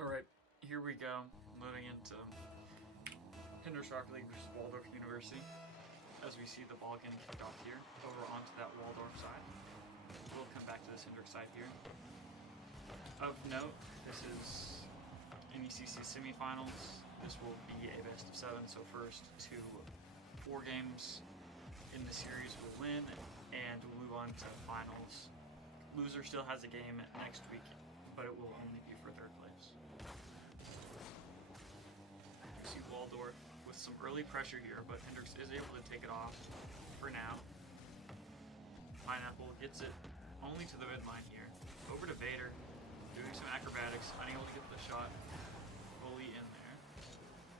Alright, here we go. Moving into Hendrix Rocket League versus Waldorf University. As we see the ball getting kicked off here, over onto that Waldorf side. We'll come back to this Hendrix side here. Of note, this is NECC semifinals. This will be a best of 7, so first 4 games in the series will win, and we'll move on to finals. Loser still has a game next week, but it will only be for 3rd place. You see Waldorf with some early pressure here, but Hendrix is able to take it off for now. Pineapple gets it only to the midline here. Over to Vader, doing some acrobatics, unable to get the shot fully in there.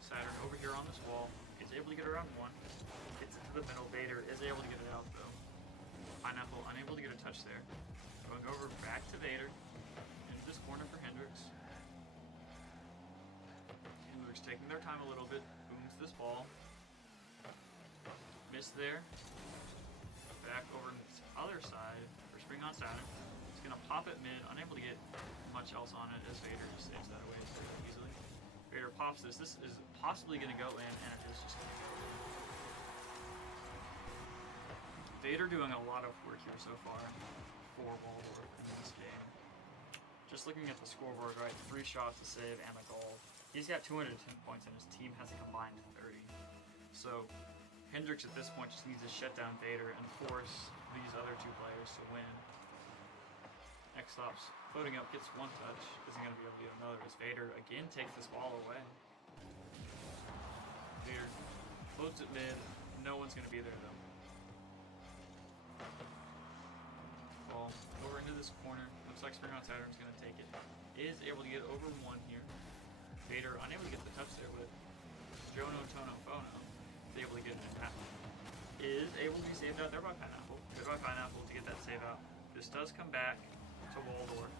Saturn over here on this wall, is able to get around 1, gets it to the middle. Vader is able to get it out though. Pineapple unable to get a touch there. Going over back to Vader, into this corner for Hendrix. Hendrix taking their time a little bit, booms this ball. Missed there. Back over to the other side for Spring on Saturn. It's going to pop it mid, unable to get much else on it as Vader just saves that away pretty easily. Vader pops this. This is possibly going to go in, and it is just going to go in. Vader doing a lot of work here so far for Waldorf in this game. Just looking at the scoreboard, right, 3 shots to save and a goal. He's got 210 points and his team has a combined 30. So Hendrix at this point just needs to shut down Vader and force these other 2 players to win. X stops, floating up, gets 1 touch, isn't going to be able to do another as Vader again takes this ball away. Vader floats it mid, no one's going to be there though. Ball over into this corner. Looks like Spring on Saturn's going to take it. Is able to get over 1 here. Vader unable to get the touch there with Jono Tono Fono. Is able to get it in half. Is able to be saved out there by Pineapple. Good by Pineapple to get that save out. This does come back to Waldorf.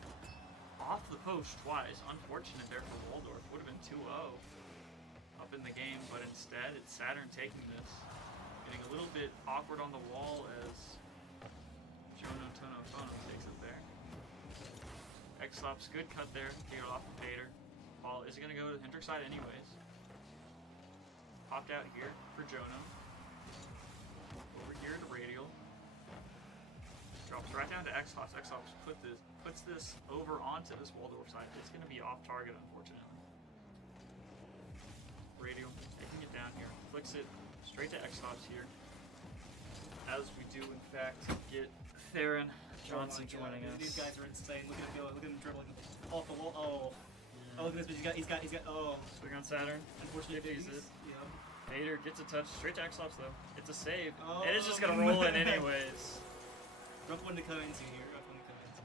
Off the post twice. Unfortunate there for Waldorf. Would have been 2-0 up in the game, but instead it's Saturn taking this. Getting a little bit awkward on the wall as Jono Tono Fono takes it there. X-Lops, good cut there to get it off of Vader. Ball is going to go to the Hendrix side anyways. Popped out here for Jono. Over here to Radial. Drops right down to X-Lops. X-Lops puts this over onto this Waldorf side. It's going to be off target, unfortunately. Radial taking it down here. Flicks it straight to X-Lops here. As we do, in fact, get Theron Johnson joining us. These guys are insane. Look at him go. Look at him dribbling off the wall. Oh. Yeah. Oh, look at this. He's got. Oh. Swing on Saturn. Unfortunately, it. Yeah. Vader gets a touch straight to X-Lops though. It's a save. Oh, it is just gonna roll in anyways. Rough one to come into here. Rough one to come into.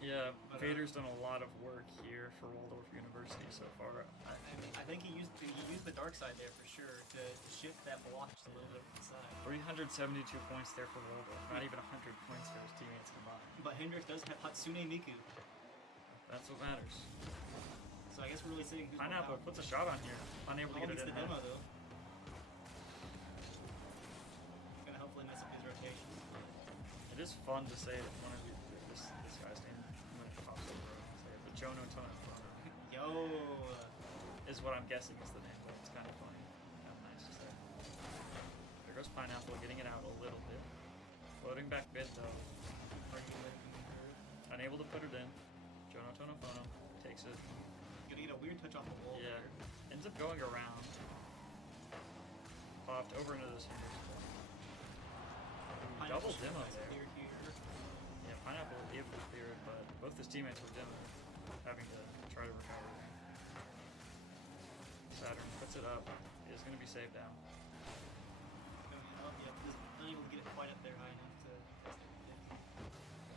Yeah, but, Vader's done a lot of work here for Waldorf University so far. I think he used the dark side there for sure to shift that block just a little bit to the side. 372 points there for Waldorf. Not even 100 points for his teammates combined. But Hendrix does have Hatsune Miku. That's what matters. So I guess we're really seeing who's Pineapple puts a shot on here. Unable to get it in. The demo though. Gonna hopefully mess up his rotation. It is fun to say that one of this guy's name when it pops over. Say it, but Jono Tono Yo is what I'm guessing is the name, but it's kind of funny. Kind of nice to say. There goes Pineapple getting it out a little bit. Floating back mid though. Unable to put it in. Jono Tono takes it. Gonna get a weird touch off the wall. Yeah. There. Ends up going around. Popped over into this Hendrix. Double demo there. Yeah, Pineapple able to clear it, but both his teammates were demo, having to try to recover. Saturn puts it up. It is going to be saved down. Yeah, just unable to get it quite up there high enough to.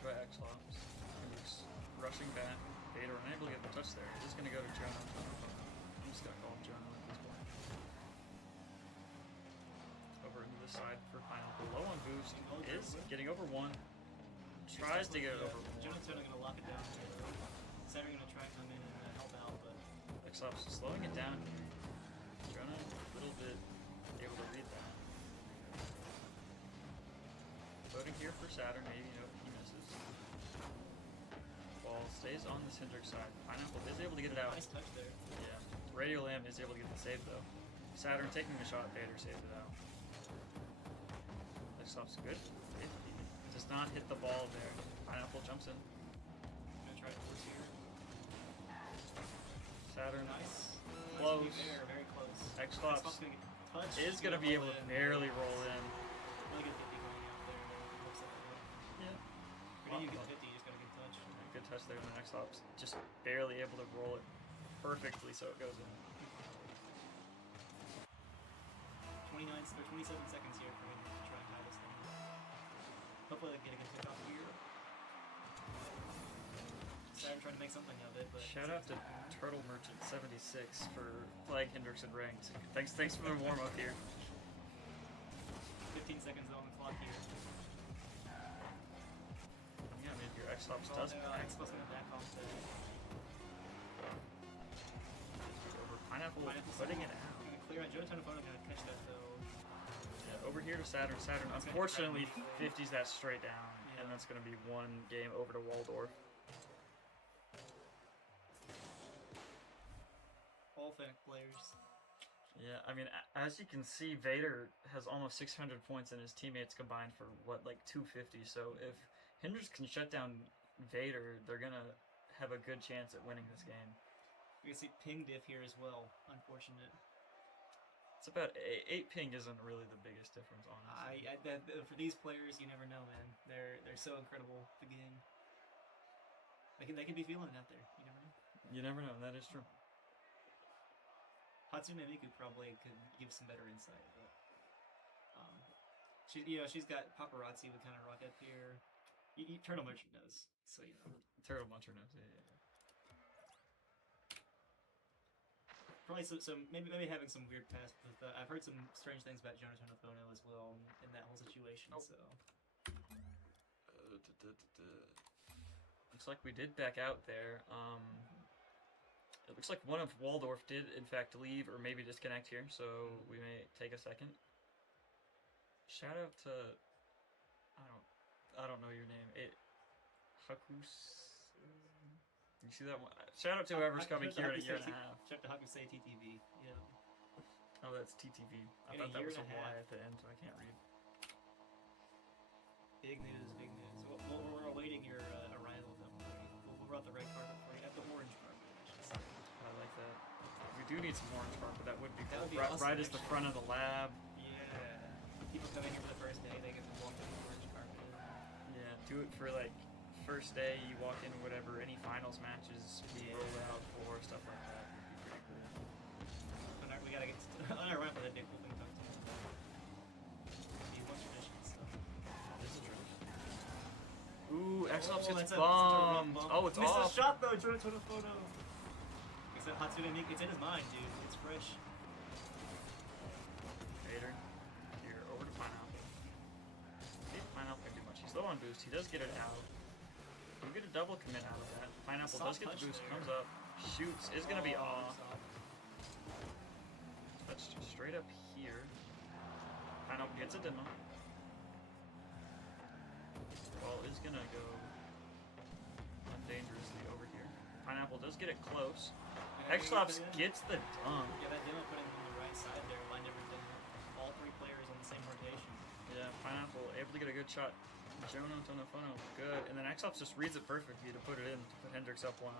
By X-Lops. Hendrix rushing back. Vader unable to get the touch there. It's just going to go to Jono. I'm just going to call him Jono at this point. Over into this side for Pineapple. Low on boost. Is getting over 1. Tries to get it over 1. Jono's going to lock it down here. Saturn going to try and come in and help out, but. X-Lops slowing it down here. Jono a little bit able to read that. Voting here for Saturn, maybe he misses. Ball ball, stays on this Hendrix side. Pineapple is able to get it out. Nice touch there. Yeah. Radial Lamb is able to get the save though. Saturn taking the shot, Vader saves it out. That stops good. 50. Does not hit the ball there. Pineapple jumps in. I'm gonna try to force here. Saturn Nice. close. Nice there, very close. X-Flops X-Flop's gonna get touched. is going to be able to barely roll in. Really good 50 going out there. Looks like it. Yeah. When you get 50, you just got a good touch. Good touch there on the X-Flops. Just barely able to roll it perfectly so it goes in. 29 or 27 seconds here for him to try and tie this thing. Hopefully they get a good kickoff here. Saturn trying to make something of it, but Shout out to Turtle Merchant 76 for playing Hendrix and ranked. Thanks for the warm up here. 15 seconds on the clock here. Yeah, I mean your X-Flops does X-Flop's gonna back off there. over Pineapple Pineapple's putting it out. Gonna clear out. Joe Tonofono gonna catch that though. Yeah, over here to Saturn. Saturn That's gonna unfortunately be 50s that straight down, Yeah. and that's going to be one game over to Waldorf. All Fennec players. Yeah, I mean, as you can see, Vader has almost 600 points, and his teammates combined for what, like 250. So if Hendrix can shut down Vader, they're gonna have a good chance at winning this game. We can see ping diff here as well. Unfortunate. It's about 8 ping isn't really the biggest difference, honestly. For these players, you never know, man. They're so incredible at the game. They can be feeling it out there. You never know. You never know. That is true. Hatsune Miku probably could give some better insight, but she's got paparazzi would kind of rock up here. Turtle Merchant knows, so you know. Turtle Muncher knows. Yeah. Probably some maybe having some weird past, but I've heard some strange things about Jonah Tonofono as well in that whole situation. Oh. So Looks like we did back out there. It looks like one of Waldorf did in fact leave or maybe disconnect here, so we may take a second. Shout out to I don't know your name. Hakus. You see that one? Shout out to whoever's coming here in a year and a half. Shout out to Hakusei TTV. Yeah. Oh, that's TTV. I In a thought that year was a and a Y half. at the end, so I can't read. Big news, big news. We're awaiting your arrival. Don't worry. We'll brought the red carpet for you. At the orange carpet, I should say. I like that. We do need some orange carpet. That would be That cool. would be awesome, right as the actually. front of the lab. Yeah. People come in here for the first day, they get to walk in the orange carpet. Yeah, do it for like first day. You walk in, whatever, any finals matches we Yeah. roll out for, stuff like that. Would be pretty cool. We gotta get on our ramp with that Nickel thing talk to them about. Be one tradition stuff. This is tradition. Ooh, X-Ops Oh, gets that's a rough bombed. bump. Oh, it's Missed off. the shot though, Jonah Tonofono. It's a Hatsune Miku. It's in his mind, dude. It's fresh. Vader. Here, over to Pineapple. See if Pineapple can do much. He's low on boost. He does get it out. We get a double commit out of that. Pineapple does Soft get the touch boost. there. Comes up. Shoots. Is going to be off. soft. Touch straight up here. Pineapple gets it in him. Ball is going to go dangerously over here. Pineapple does get it close. Yeah, X-Flops yeah. gets the dunk. Yeah, that demo put him on the right side there, lined everything up. All three players on the same rotation. Yeah, Pineapple able to get a good shot. Jono Tonofono, good. And then X-Ops just reads it perfectly to put it in, to put Hendrix up 1-0.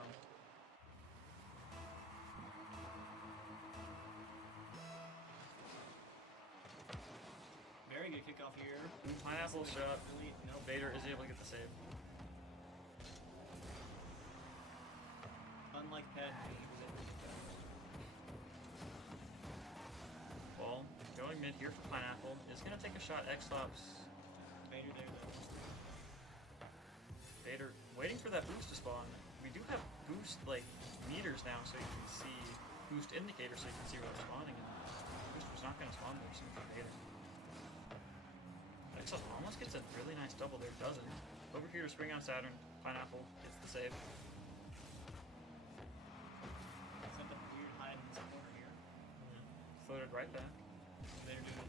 Very good kickoff here. Pineapple shot. Really, no. Vader is able to get the save. Unlike Padme, he was able to get that. Ball going mid here for Pineapple. Is going to take a shot. X-Flops. Vader there though. Vader waiting for that boost to spawn. We do have boost like meters now, so you can see boost indicators, so you can see where they're spawning. And boost was not going to spawn there, so for Vader. X-Flops almost gets a really nice double there, doesn't. Over here to spring on Saturn. Pineapple gets the save. Sent up a weird hide in this corner here. Floated right back. Vader doing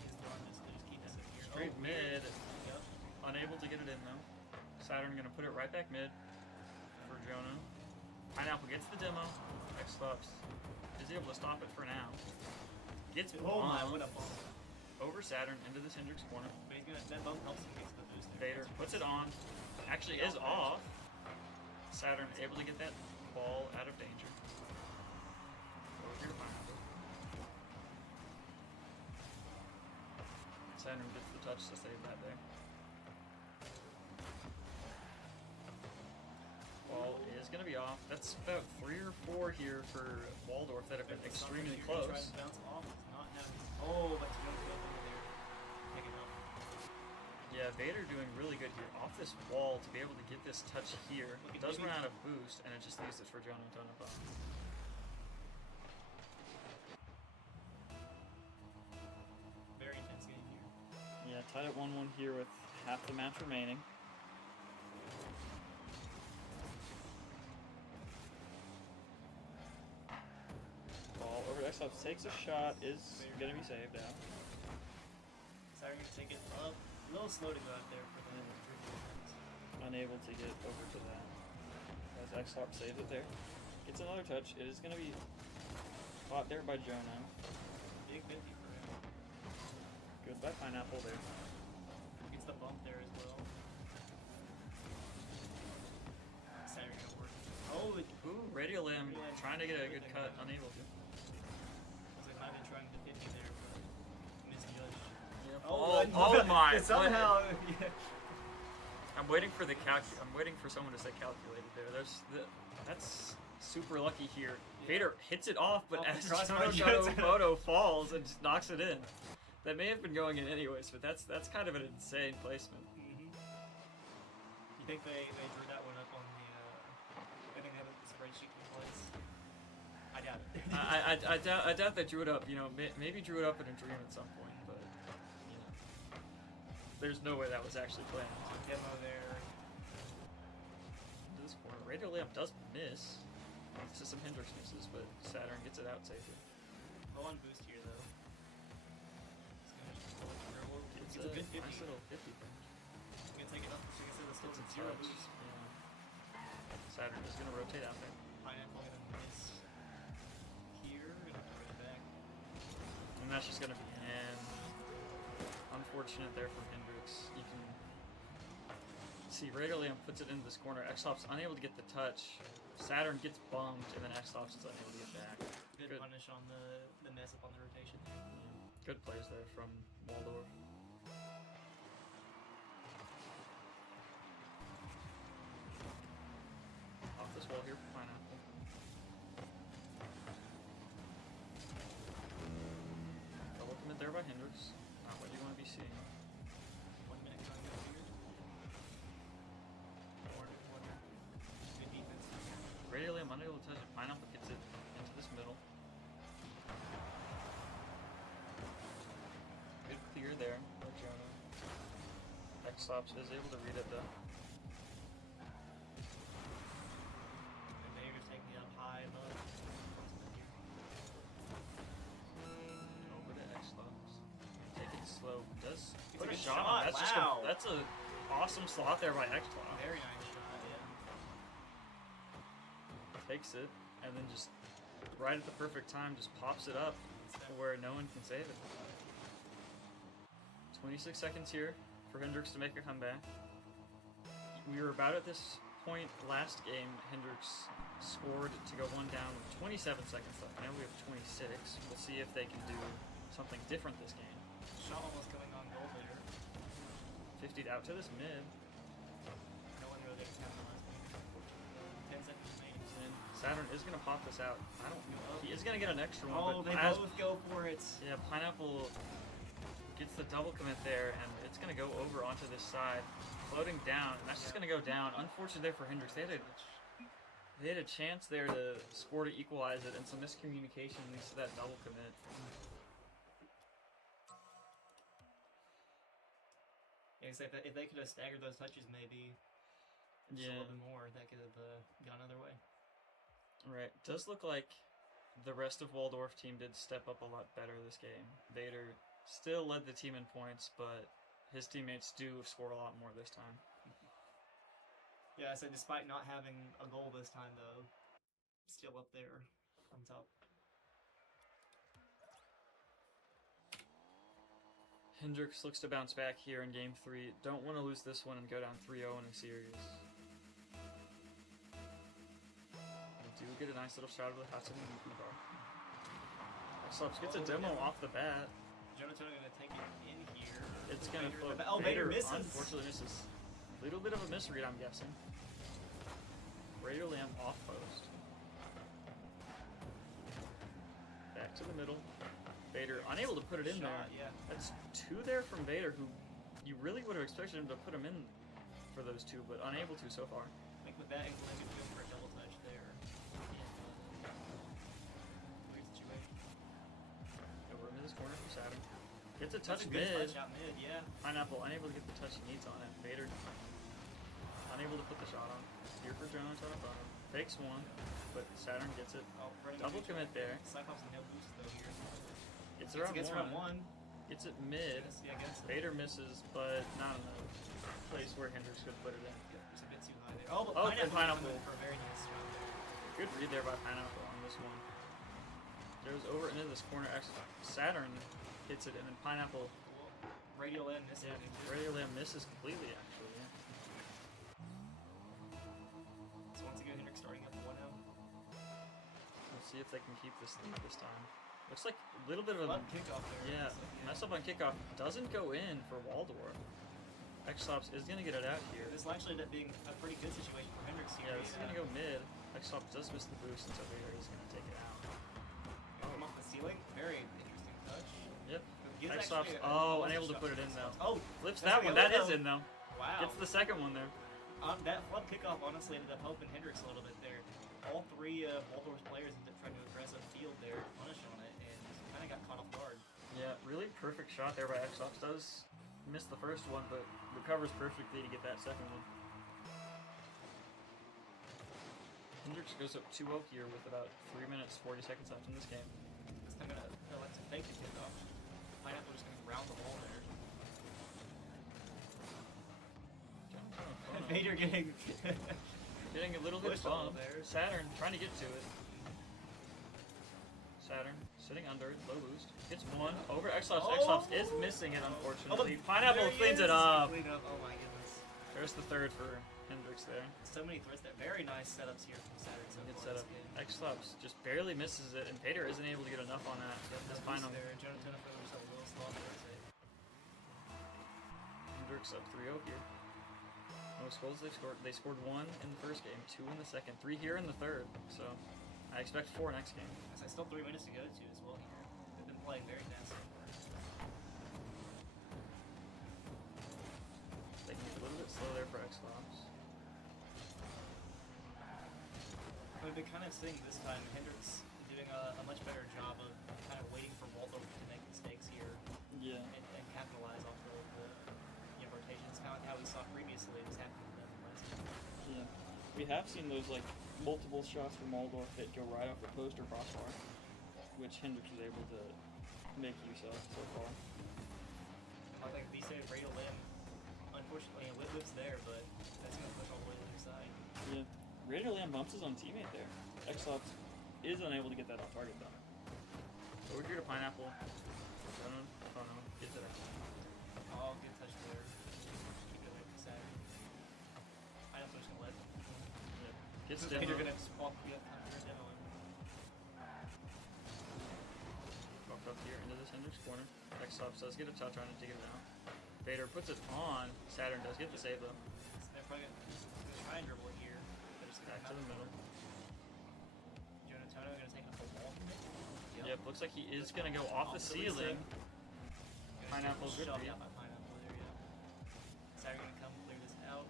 his darndest to just keep us in here. Straight mid. Yep. Unable to get it in though. Saturn gonna put it right back mid. for Jonah. Pineapple gets the demo. X-Flops is able to stop it for now. Gets Oh my, bombed what a bump. over Saturn into this Hendrix corner. But he's gonna, that bump helps him get to the boost there. Vader puts it on. Actually is off. Saturn able to get that ball out of danger. Over here to Pineapple. Saturn gets the touch to save that there. Ball is going to be off. That's about 3 or 4 here for Waldorf that have been extremely close. Tries to bounce off, it's not happening. Oh, but Joe's over there. Take it up. Yeah, Vader doing really good here. Off this wall to be able to get this touch here. It does run out of boost, and it just leaves it for John Antonopoulos. Very intense game here. Yeah, tied at 1-1 here with half the match remaining. Ball over to X-Ups, takes a shot, is going to be saved out. Sorry, to take it up. A little slow to go out there for the Unable to get over to that. As X-Hop saves it there. Gets another touch. It is going to be caught there by Jonah. big 50 for him. Good by Pineapple there. Gets the bump there as well. Sorry, gonna work. Oh, it Ooh, Radio Limb trying to get a good cut, unable to. was like, might have been trying to 50 there, but misjudged. Yep. Oh, Oh my! Somehow, yeah. I'm waiting for the I'm waiting for someone to say calculated there. That's super lucky here. Yeah. Vader hits it off, but Off the as crossbar Jono shot. Photo falls and just knocks it in. That may have been going in anyways, but that's kind of an insane placement. Mm-hmm. You think they drew that one up on the? I think they have a spreadsheet in place. I doubt it. I doubt they drew it up. You know, maybe drew it up in a dream at some point, but you know, there's no way that was actually planned. On demo there. Into this corner, Radio Lamp does miss. This is some Hendrix misses, but Saturn gets it out safely. Low on boost here though. It's It's a good 50. nice little 50 for him. He's gonna take it up. So you can see the still It's a zero touch. boost. Yeah. Saturn is going to rotate out there. Pineapple gonna miss here. Gonna throw it back. And that's just going to be an unfortunate there from Hendrix. You can see Radio Lamp puts it into this corner. X-Lop's unable to get the touch. Saturn gets bumped, and then X-Lop's is unable to get back. Good punish on the mess up on the rotation. Good plays there from Waldorf. Off this wall here for Pineapple. Double commit there by Hendrix. Not what you want to be seeing. 1 minute coming up here. Good defense. Radio Lamb unable to touch it. Pineapple gets it into this middle. Good clear there by Jonah. X-Lops is able to read it though. And they're just taking it up high above. Over to X-Lops. Take it slow. Does It's put a a good shot shot, on. That's wow. just that's a awesome slot there by X-Lops. Very nice shot, yeah. Takes it and then just right at the perfect time just pops it up where no one can save it. 26 seconds here for Hendrix to make a comeback. We were about at this point last game. Hendrix scored to go 1 down with 27 seconds left. Now we have 26. We'll see if they can do something different this game. Shot almost going on goal there. 50 out to this mid. No one really gets capitalized. 10 seconds remaining. And Saturn is going to pop this out. I don't know. He is going to get an extra one. Oh, but they both go for it. Yeah, Pineapple gets the double commit there, and it's going to go over onto this side, floating down, and that's just going to go down. Unfortunate there for Hendrix. They had a chance there to score to equalize it, and some miscommunication leads to that double commit. Yeah, so if they could have staggered those touches, maybe just a little bit more, that could have gone another way. Right. Does look like the rest of Waldorf team did step up a lot better this game. Vader still led the team in points, but his teammates do score a lot more this time. Yeah, I said despite not having a goal this time, though, still up there on top. Hendrix looks to bounce back here in game 3. Don't want to lose this one and go down 3-0 in a series. We do get a nice little shot of the Hatsun bar. Xops gets a demo off the bat. Jonathan gonna take it in here. It's gonna float. Oh, Vader misses. Unfortunately misses. Little bit of a misread, I'm guessing. Radio Lamb off post. Back to the middle. Vader unable to put it in there. Yeah. That's 2 there from Vader, who you really would have expected him to put him in for those 2, but unable to so far. I think with that angle, they could go for a double touch there. Weird situation. Over into this corner for Saturn. Gets a touch That's a good mid. touch out mid, yeah. Pineapple unable to get the touch he needs on it. Vader unable to put the shot on. Here for Jonas on a bottom. Fakes one, but Saturn gets it. Oh, Double commit there. Cyclops no boost though here. It's around Gets one. around 1. Gets it mid. Yeah, gets it. Vader misses, but not in the place where Hendrix could put it in. It's a bit too high there. Oh, but Oh, Pineapple, Pineapple. For a very nice shot there. Good read there by Pineapple on this one. Goes over into this corner. Actually, Saturn hits it, and then Pineapple. Radial end missing. Radio Lamb misses completely, actually. Yeah. So once again, Hendrix starting up 1-0. We'll see if they can keep this lead this time. Looks like a little bit of a Left kickoff there. yeah, mess up on kickoff. Doesn't go in for Waldorf. Xops is gonna get it out here. This will actually end up being a pretty good situation for Hendrix here. Yeah, this is gonna go mid. Xops does miss the boost, and so Vader is gonna take it out. Come off the ceiling. Very interesting touch. Yep. Gives Xops. actually Oh, a unable to shot put it for in though. Oh, Flips that's that the one. other That is though. in though. Wow. Gets the second one there. That flub kickoff honestly ended up helping Hendrix a little bit there. All 3 Waldorf's players ended up trying to aggress upfield there, punish on it, and kind of got caught off guard. Yeah, really perfect shot there by Xops. Does miss the first one, but recovers perfectly to get that second one. Hendrix goes up 2-0 here with about 3 minutes 40 seconds left in this game. This time gonna elect to fake the kickoff. Pineapple just gonna round the ball there. And Vader getting Getting a little bit Push all bumped. there. Saturn trying to get to it. Saturn sitting under it, low boost. Gets one over Xops. Xops is missing it, unfortunately. Pineapple there he cleans is. it up. Clean up. Oh my goodness. There's the third for Hendrix there. So many threats there. Very nice setups here from Saturn so Good far setup. this game. Xops just barely misses it, and Vader isn't able to get enough on that. This final. There, Jonathan just a little slow there. Hendrix up 3-0 here. Most goals they've scored. They scored 1 in the first game, 2 in the second, 3 here in the third. So I expect 4 next game. I still 3 minutes to go too as well here. They've been playing very fast so far. They can get a little bit slow there for Xops. I've been kind of seeing this time Hendrix doing a much better job of kind of waiting for Waldorf to make mistakes here Yeah. and capitalize off of the rotations. Kind of like how we saw previously was happening with them last game. Yeah. We have seen those like multiple shots from Waldorf that go right off the post or crossbar, which Hendrix was able to make use of so far. I think B said Radial Limb. Unfortunately, Lives there, but that's going to push all the way to the other side. Yeah. Radio Lamb bumps his own teammate there. Xops is unable to get that off target though. Over here to Pineapple. Oh no, gets it. Oh, good touch there. Keep it away from Saturn. Pineapple just going to let him. Yeah. Gets This demo. Peter going to walk the up time for demo him. Walked up here into this Hendrix corner. Xops does get a touch on it to get it out. Vader puts it on. Saturn does get the save though. They're probably going to try and dribble here. They're just Back to the middle. Jonathan going to take a full ball from it. Yep, looks like he is going to go off the ceiling. Pineapple, good Shove read. out by Pineapple there, yeah. Saturn going to come clear this out.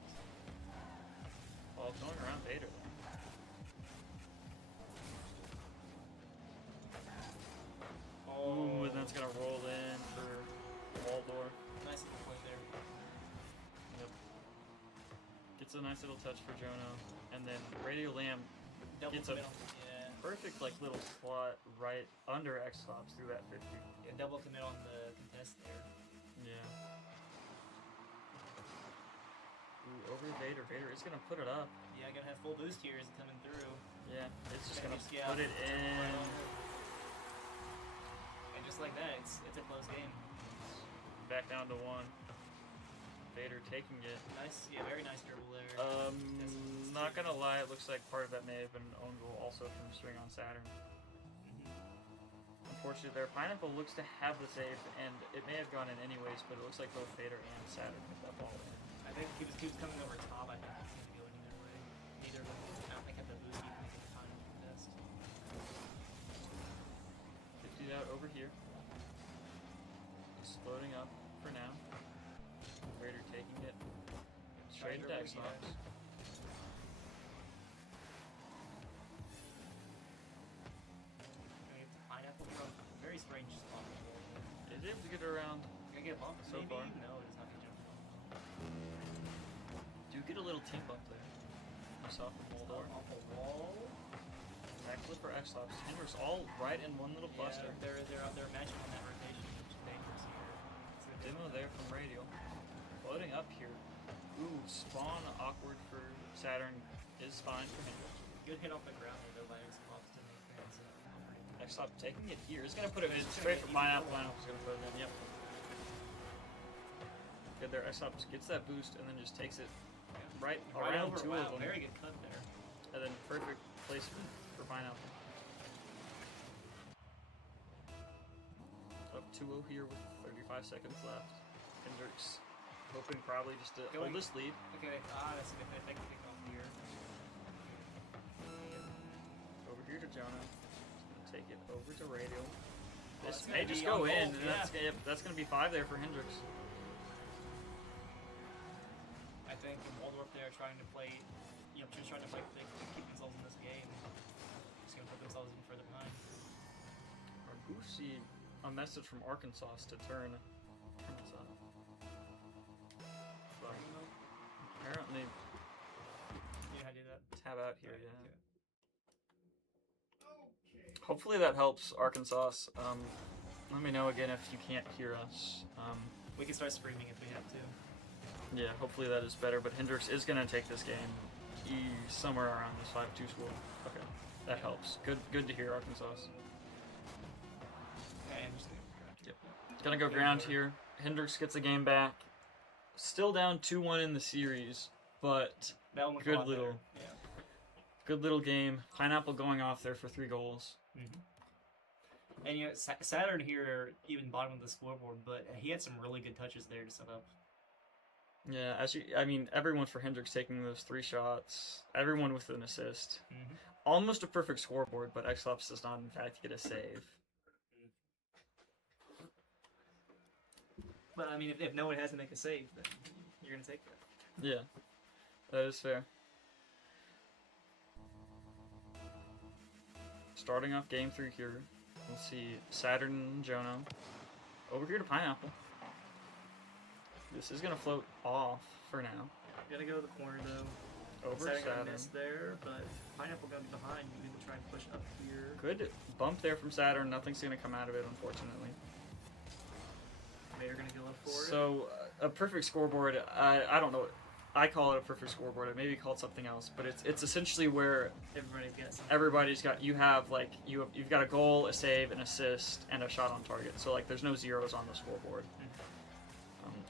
Ball going around Vader though. Ooh, and that's going to roll in for Waldorf. Nice little point there. Yep. Gets a nice little touch for Jono. And then Radio Lamb Double gets a commit on, yeah. perfect like little slot right under Xops through that 50. Yeah, double commit on the contest there. Yeah. Ooh, over to Vader. Vader is gonna put it up. Yeah, gonna have full boost here as coming through. Yeah, it's just And gonna yeah, put it in. And just like that, it's a close game. Back down to 1. Vader taking it. Nice, yeah, very nice dribble there. Not gonna lie, it looks like part of that may have been an own goal also from Swing on Saturn. Unfortunately, their Pineapple looks to have the save, and it may have gone in anyways, but it looks like both Vader and Saturn hit that ball in. I think he was coming over top. I think it's going to go in either way. Neither of them, I don't think have the boost even make a final contest. 50 out over here. Exploding up for now. Vader taking it straight into X-Nox. Pineapple from a very strange spot. Is able to get around. Gonna get a bump So maybe? far. No, it does not get jumped on. Do get a little team bump there. I saw from Waldorf. Off the wall. Backflip for X-Lops. Hendrix all right in one little cluster. Yeah, they're matching on that rotation, which is dangerous here. Demo there from Radial. Floating up here. Ooh, spawn awkward for Saturn is fine for Hendrix. Good hit off the ground there, though, by X-Lops to make things X-Lop taking it here. He's gonna put it in straight for Pineapple. Pineapple's gonna put it in, yep. Good there. X-Lops gets that boost and then just takes it right around over. two Wow, of them. very good cut there. And then perfect placement for Pineapple. Up 2-0 here with 35 seconds left. Hendrix hoping probably just to hold this lead. Okay, that's a good hit. They can kick off here. Over here to Jonah. Just gonna take it over to Radial. This that's may gonna just be go on in, goal, and that's gonna be 5 there for Hendrix. I think in Waldorf they're trying to play, just trying to play, they keep themselves in this game. Just gonna put themselves even further behind. Argusi, a message from Arkansas to turn Arkansas. But apparently, You know how to do that? tab out here, Right, yeah. okay. Hopefully that helps Arkansas. Let me know again if you can't hear us. We can start screaming if we have to. Yeah, hopefully that is better. But Hendrix is gonna take this game. Somewhere around this 5-2 score. Okay, that helps. Good to hear, Arkansas. And just Yep. Gonna go ground here. Hendrix gets the game back. Still down 2-1 in the series, but that one good little, yeah. good little game. Pineapple going off there for 3 goals. And Saturn here even bottom of the scoreboard, but he had some really good touches there to set up. Yeah, I mean, everyone for Hendrix taking those 3 shots. Everyone with an assist. Almost a perfect scoreboard, but X-Lops does not in fact get a save. But I mean, if no one has to make a save, then you're gonna take that. Yeah, that is fair. Starting off game 3 here, we'll see Saturn and Jono. Over here to Pineapple. This is gonna float off for now. Gotta go to the corner though. Over Saturn missed there, but Pineapple got behind. You can try and push up here. Good bump there from Saturn. Nothing's gonna come out of it, unfortunately. They're gonna go up for it. So a perfect scoreboard. I don't know. I call it a perfect scoreboard. It may be called something else, but it's essentially where Everybody's got something. you've got a goal, a save, an assist, and a shot on target. So like there's no zeros on the scoreboard.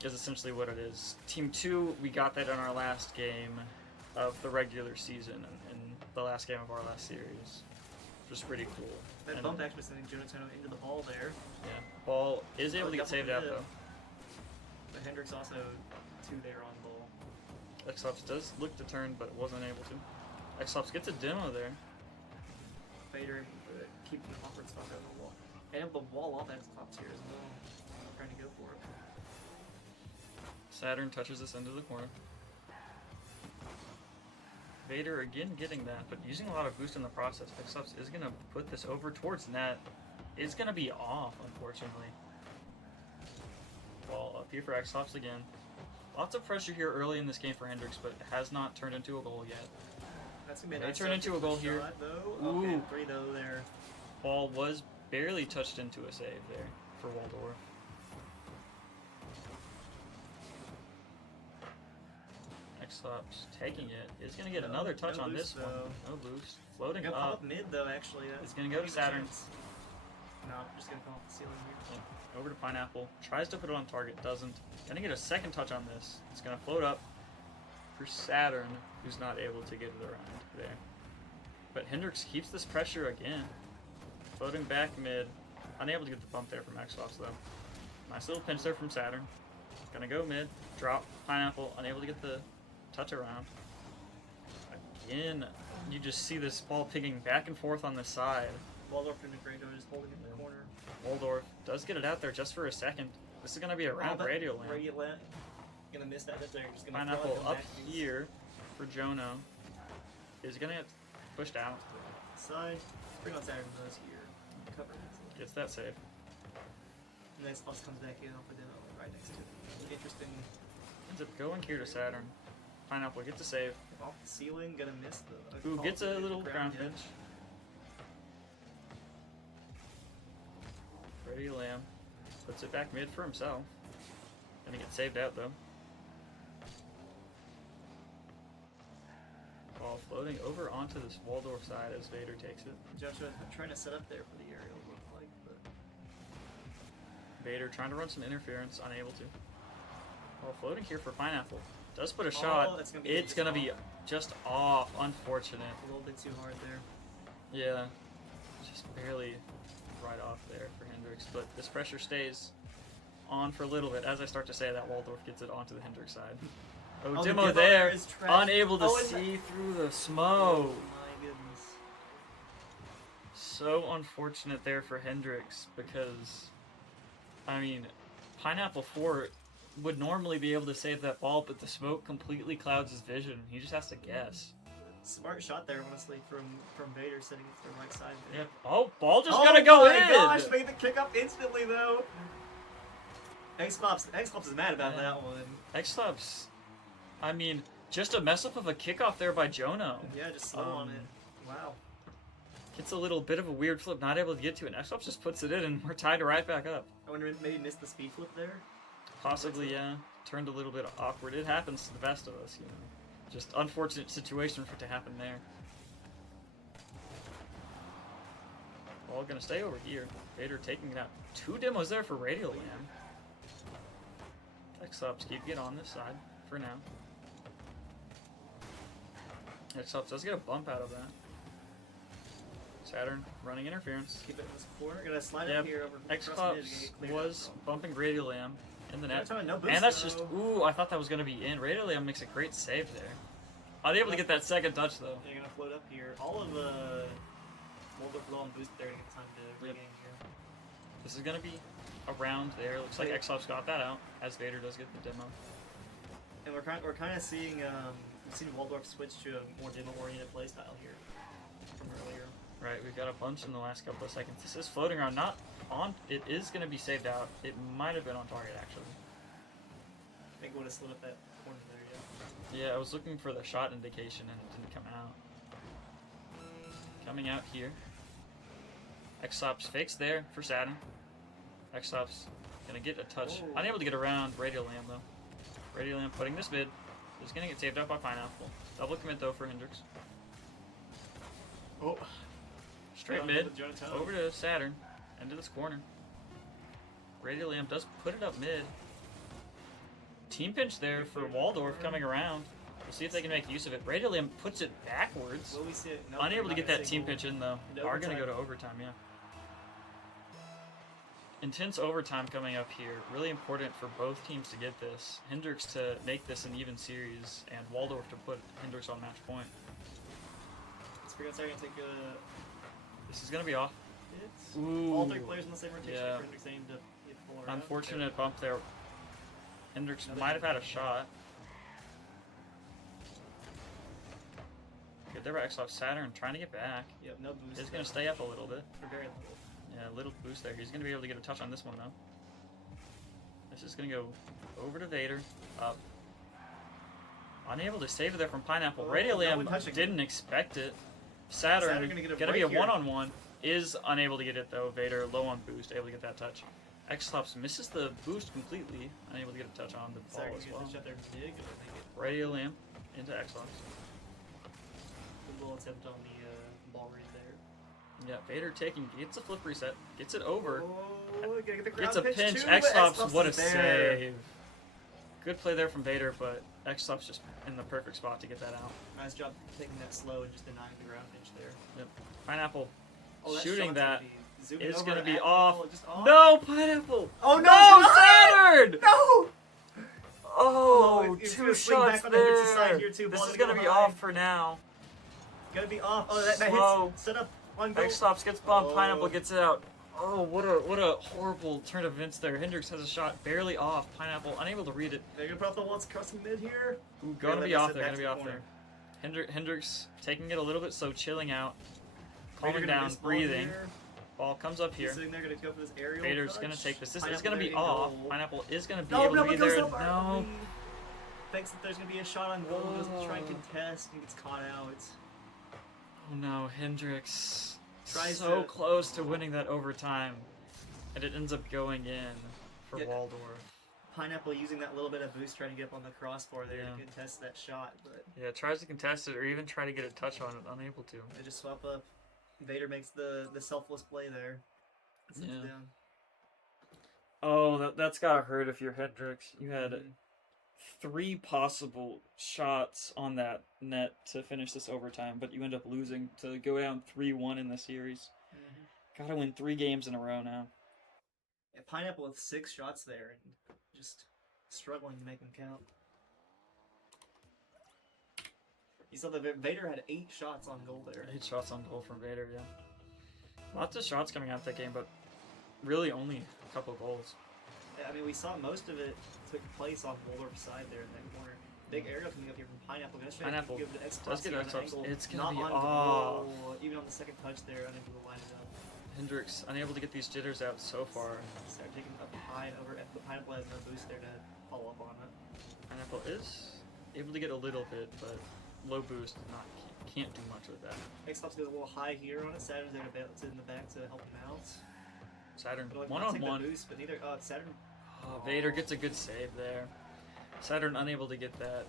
Is essentially what it is. Team 2, we got that in our last game of the regular season, in the last game of our last series, which is pretty cool. That bump actually sending Jonathan into the ball there. Yeah, ball is able to get saved out though. But Hendrix also 2 there on ball. X-Lops does look to turn, but wasn't able to. X-Lops gets a demo there. Vader keeping the awkward spot on the wall. And the wall off X-Lops here as well. Trying to go for it. Saturn touches this into the corner. Vader again getting that, but using a lot of boost in the process. X-Lops is going to put this over towards net. It's going to be off, unfortunately. Ball up here for X-Lops again. Lots of pressure here early in this game for Hendrix, but it has not turned into a goal yet. That's gonna be They turn into a goal here. Though. Ooh. Okay, 3 though there. Ball was barely touched into a save there for Waldorf. X-Lops taking it. Is going to get No, another touch no on boost, this one. though. No boost. Floating Gonna pop up. up mid though, actually. It's gonna go to Saturn. No, I'm just gonna come off the ceiling here. Over to Pineapple. Tries to put it on target. Doesn't. Gonna get a second touch on this. It's gonna float up for Saturn, who's not able to get it around there. But Hendrix keeps this pressure again. Floating back mid. Unable to get the bump there from X-Lops though. Nice little pinch there from Saturn. Gonna go mid. Drop. Pineapple. Unable to get the touch around. Again, you just see this ball picking back and forth on the side. Waldorf and Grego just holding it in the corner. Waldorf does get it out there just for a second. This is going to be a round radio land. Radio land. Gonna miss that. They're just gonna Pineapple throw it up back here for Jono. Is going to get pushed out. Side. Bring on Saturn goes here. Cover it. Gets that save. And then Spots comes back in off the demo right next to it. Interesting. Ends up going here to Saturn. Pineapple gets a save. Off the ceiling, gonna miss the. Ooh, gets a little ground pinch. Ready Lamb. Puts it back mid for himself. Gonna get saved out though. Ball floating over onto this Waldorf side as Vader takes it. Joshua trying to set up there for the aerial, looked like, but. Vader trying to run some interference, unable to. Ball floating here for Pineapple. Does put a shot. That's gonna It's gonna be just off. Unfortunate. A little bit too hard there. Yeah. Just barely right off there for Hendrix. But this pressure stays on for a little bit. As I start to say that, Waldorf gets it onto the Hendrix side. Oh, the Demo demo there. is trash. Unable to Oh, and see through the Oh smoke. my goodness. So unfortunate there for Hendrix because, I mean, Pineapple 4 would normally be able to save that ball, but the smoke completely clouds his vision. He just has to guess. Smart shot there, honestly, from Vader sitting to the right side there. Yep. Oh, ball just gonna go in! Oh my gosh, made the kick up instantly though. X-Pops is mad about that one. X-Lops, I mean, just a mess up of a kickoff there by Jono. Yeah, just slow on it. Wow. Gets a little bit of a weird flip, not able to get to it. X-Lops just puts it in, and we're tied right back up. I wonder if maybe missed the speed flip there. Possibly, yeah. Turned a little bit awkward. It happens to the best of us, you know. Just unfortunate situation for it to happen there. All gonna stay over here. Vader taking it out. 2 demos there for Radio Lamb. X-Lops keep it on this side for now. X-Lops does get a bump out of that. Saturn running interference. Keep it in this corner. Gonna slide Yep. up here over. X-Lops was bumping Radio Lamb in the net. No boost, And that's just, though. ooh, I thought that was going to be in. Radio Lamb makes a great save there. Unable to get that second touch though. They're gonna float up here. All of the Waldorf low on boost there to get time to regain here. This is going to be around there. Looks like X-Lops got that out as Vader does get the demo. And we're kind of seeing we've seen Waldorf switch to a more demo oriented playstyle here from earlier. Right, we've got a bunch in the last couple of seconds. This is floating around, not on. It is going to be saved out. It might have been on target actually. I think it would have slid up that corner there, yeah. Yeah, I was looking for the shot indication and it didn't come out. Coming out here. X-Lops fakes there for Saturn. X-Lops gonna get a touch. Whoa. Unable to get around Radio Lamb though. Radio Lamb putting this mid. Is gonna get saved out by Pineapple. Double commit though for Hendrix. Oh. Straight Yeah, mid. with Jonathan. Over to Saturn. Into this corner. Radio Lamb does put it up mid. Team pinch there for Waldorf coming around. We'll see if they can make use of it. Radio Lamb puts it backwards. Will we see it? No, Unable we're to not get gonna that see team goal. pitch in though. Into Are going to go overtime. to overtime, yeah. Intense overtime coming up here. Really important for both teams to get this. Hendrix to make this an even series, and Waldorf to put Hendrix on match point. Spring's going to take a This is going to be off. hit. Ooh. All 3 players in the same rotation. Yeah. Hendrix aimed to hit full around. Unfortunate bump there. Hendrix Another might have hit. had a shot. Good there by X-Lops. Saturn trying to get back. Yep, no boost. He's going to stay up a little bit. For very little. Yeah, a little boost there. He's going to be able to get a touch on this one, though. This is going to go over to Vader. Up. Unable to save it there from Pineapple. Oh, Radio no Lamb one touching it. didn't expect it. Saturn Saturn gonna get a going to be a break here. one-on-one. Is unable to get it, though. Vader low on boost, able to get that touch. X-Lops misses the boost completely. Unable to get a touch on the ball Saturn as gets well. the shot there big. I think it. Radio Lamb into Xbox. Good little attempt on the ball read there. Yeah, Vader gets a flip reset, gets it over, Oh, gotta get the ground gets a pitch pinch. too, but X-Flops, what a is there. save. Good play there from Vader, but X-Flops just in the perfect spot to get that out. Nice job taking that slow and just denying the ground pitch there. Yep. Pineapple Oh, shooting shot's that gonna be zooming is over going to be at off. Paul, just off. No, Pineapple! Oh, no, No, it's Saturn! No! Oh, it's two gonna swing shots back on the Hendrix side there. here, too. This Ball's is gonna going to go be high. off for now. Gonna be off. Oh, that Slow. hits. Set up on goal. X-Flops gets bumped, Oh. Pineapple gets it out. Oh, what a horrible turn of events there. Hendrix has a shot barely off. Pineapple unable to read it. They're gonna put up the walls crossing mid here. Ooh, gonna Like be I off said, there, back gonna to be the off corner. there. Hendrix taking it a little bit slow, chilling out, Vader calming gonna down, miss ball breathing. here. Ball comes up He's here. sitting there, gonna go for this aerial Vader's touch. gonna take this. This is Pineapple gonna be ready to off. goal. Pineapple is gonna be No, able no, to be it goes there. up No. early. Thinks that there's gonna be a shot on goal. Goes to try and contest and gets caught out. Oh no, Hendrix. Tries So to- close to winning that overtime. And it ends up going in for Yeah. Waldorf. Pineapple using that little bit of boost trying to get up on the crossbar there Yeah. to contest that shot, but Yeah, tries to contest it or even try to get a touch on it, unable to. they just swap up. Vader makes the selfless play there. Sits Yeah. down. Oh, that's gotta hurt if you're Hendrix. You had Mhm. 3 possible shots on that net to finish this overtime, but you end up losing to go down 3-1 in the series. Mhm. Gotta win 3 games in a row now. Yeah, Pineapple with 6 shots there and just struggling to make them count. You saw that Vader had 8 shots on goal there. 8 shots on goal from Vader, yeah. Lots of shots coming out that game, but really only a couple goals. Yeah, I mean, we saw most of it took place on Waldorf's side there in that corner. Big aerial coming up here from Pineapple. Gonna try to Pineapple give the does X-Flops get here on X-Flops. an angle. It's gonna Not be on off. goal. Even on the second touch there, unable to line it up. Hendrix unable to get these jitters out so far. Start taking up high and over. The Pineapple has no boost there to follow up on it. Pineapple is able to get a little bit, but low boost, can't do much with that. X-Flops goes a little high here on it. Saturn's there to bounce in the back to help him out. Saturn But, like, one not on take the one. boost, but neither Saturn. Oh, Vader gets a good save there. Saturn unable to get that.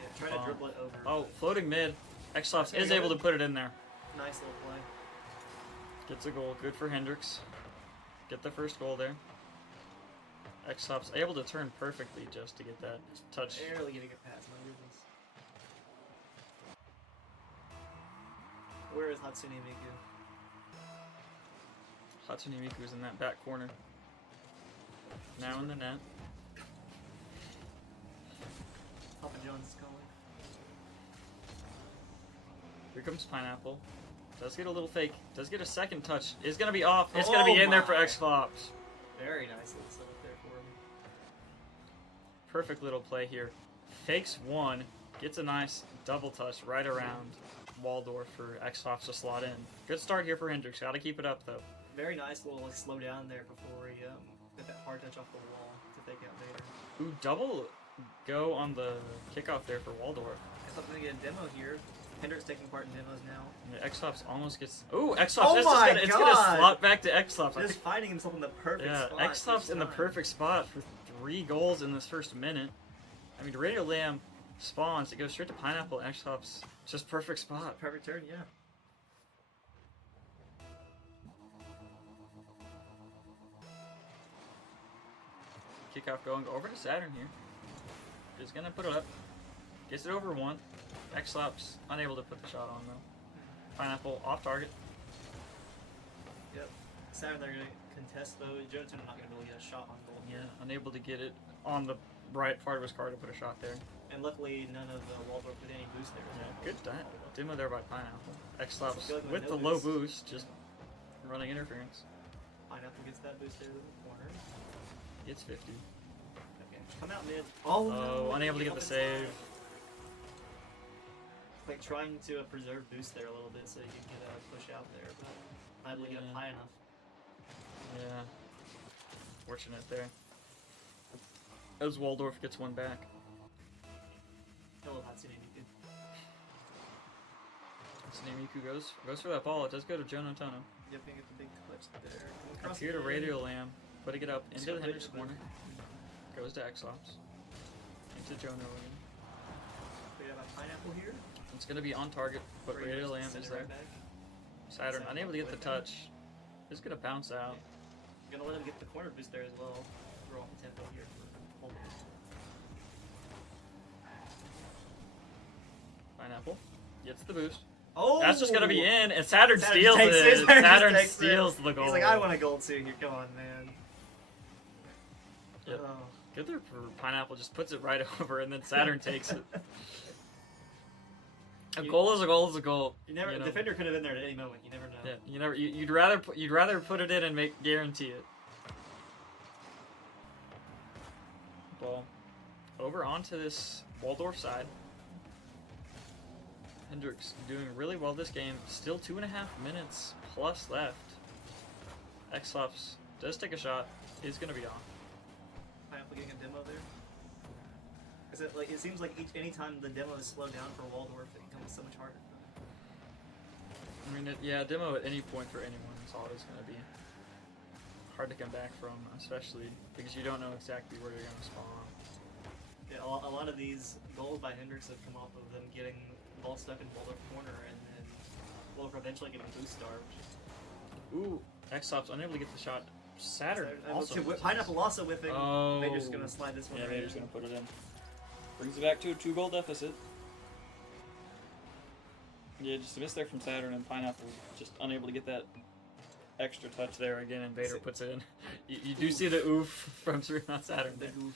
Yeah, try to dribble it over. Oh, floating mid. X-Flops There you is go. able to put it in there. Nice little play. Gets a goal. Good for Hendrix. Get the first goal there. X-Flops able to turn perfectly just to get that touch. Barely getting it past my goodness. Where is Hatsune Miku? Hatsune Miku's in that back corner. Now in the net. Papa John's is calling. Here comes Pineapple. Does get a little fake. Does get a second touch. Is going to be off. It's going to be in there for my. X-Flops. Very nice little setup there for him. Perfect little play here. Fakes one. Gets a nice double touch right around Waldorf for X-Flops to slot in. Good start here for Hendrix. Got to keep it up though. Very nice little like slow down there before he get that hard touch off the wall to fake out Vader. Ooh, double go on the kickoff there for Waldorf. X-Flops gonna get a demo here. Hendrix taking part in demos now. Yeah, X-Flops almost gets. Ooh, X-Flops. Oh This my is gonna God! slot back to X-Flops. I Just think- finding himself in the perfect Yeah, spot. X-Flops each in the time. perfect spot for 3 goals in this first minute. I mean, Radio Lamb spawns. It goes straight to Pineapple. X-Flops. Just perfect spot. Perfect turn, yeah. Kickoff going over to Saturn here. Just gonna put it up. Gets it over 1. X-Flops unable to put the shot on though. Pineapple off target. Yep. Saturn they're gonna contest though. Johnson not gonna be able to get a shot on goal. Yeah, unable to get it on the right part of his car to put a shot there. And luckily none of Waldorf with any boost there. Yeah, good demo there by Pineapple. X-Flops So I feel like with with the no low boost. boost, just running interference. Pineapple gets that boost there to the corner. Gets 50. Okay, come out mid. Oh, Oh, no, unable to get the save. Like trying to preserve boost there a little bit so you can get a push out there, but not able to get Yeah. up high enough. Yeah. Fortunate there. As Waldorf gets one back. Hello, Hatsune Miku. Miku goes for that ball. It does go to Jono Tono. Yep, gonna get the big clutch there. Coming Up across here to the Radio Lamb. Putting it up into the Just Hendrix a bit. corner. Goes to X-Flops. Into Jono again. We have a It's going to be on target, but Radial Lamb is there. Right back. Saturn unable to get the touch. It's going to bounce out. Gonna let him get the corner boost there as well. Throw off the tempo here for Holden. Pineapple gets the boost. Oh! That's just going to be in, and Saturn Saturn steals takes it. it. Saturn Takes it. steals the goal. He's like, I want a goal too. Here, come on, man. Yep. Oh. Good there for Pineapple, just puts it right over, and then Saturn takes it. A goal is a goal is a goal. You never. You know. Defender could have been there at any moment. You never know. Yeah, you never. You'd rather put it in and guarantee it. Ball over onto this Waldorf side. Hendrix doing really well this game. Still 2.5 minutes plus left. X-Lops does take a shot. Is going to be off. Pineapple getting a demo there. Is it like it seems like any time the demo is slowed down for Waldorf, it becomes so much harder. I mean, yeah, demo at any point for anyone is always going to be hard to come back from, especially because you don't know exactly where you're going to spawn. Yeah, a lot of these goals by Hendrix have come off of them getting the ball stuck in Waldorf corner and then Waldorf eventually getting boost starved. Ooh, X-Lops unable to get the shot. Saturn also. Pineapple also whipping. Oh. Vader's going to slide this one Yeah, right Vader's in. going to put it in. Brings it back to a 2-goal deficit. Yeah, just a miss there from Saturn, and Pineapple just unable to get that extra touch there again, and Vader puts it in. You do see the oof from Saturn. Big oof.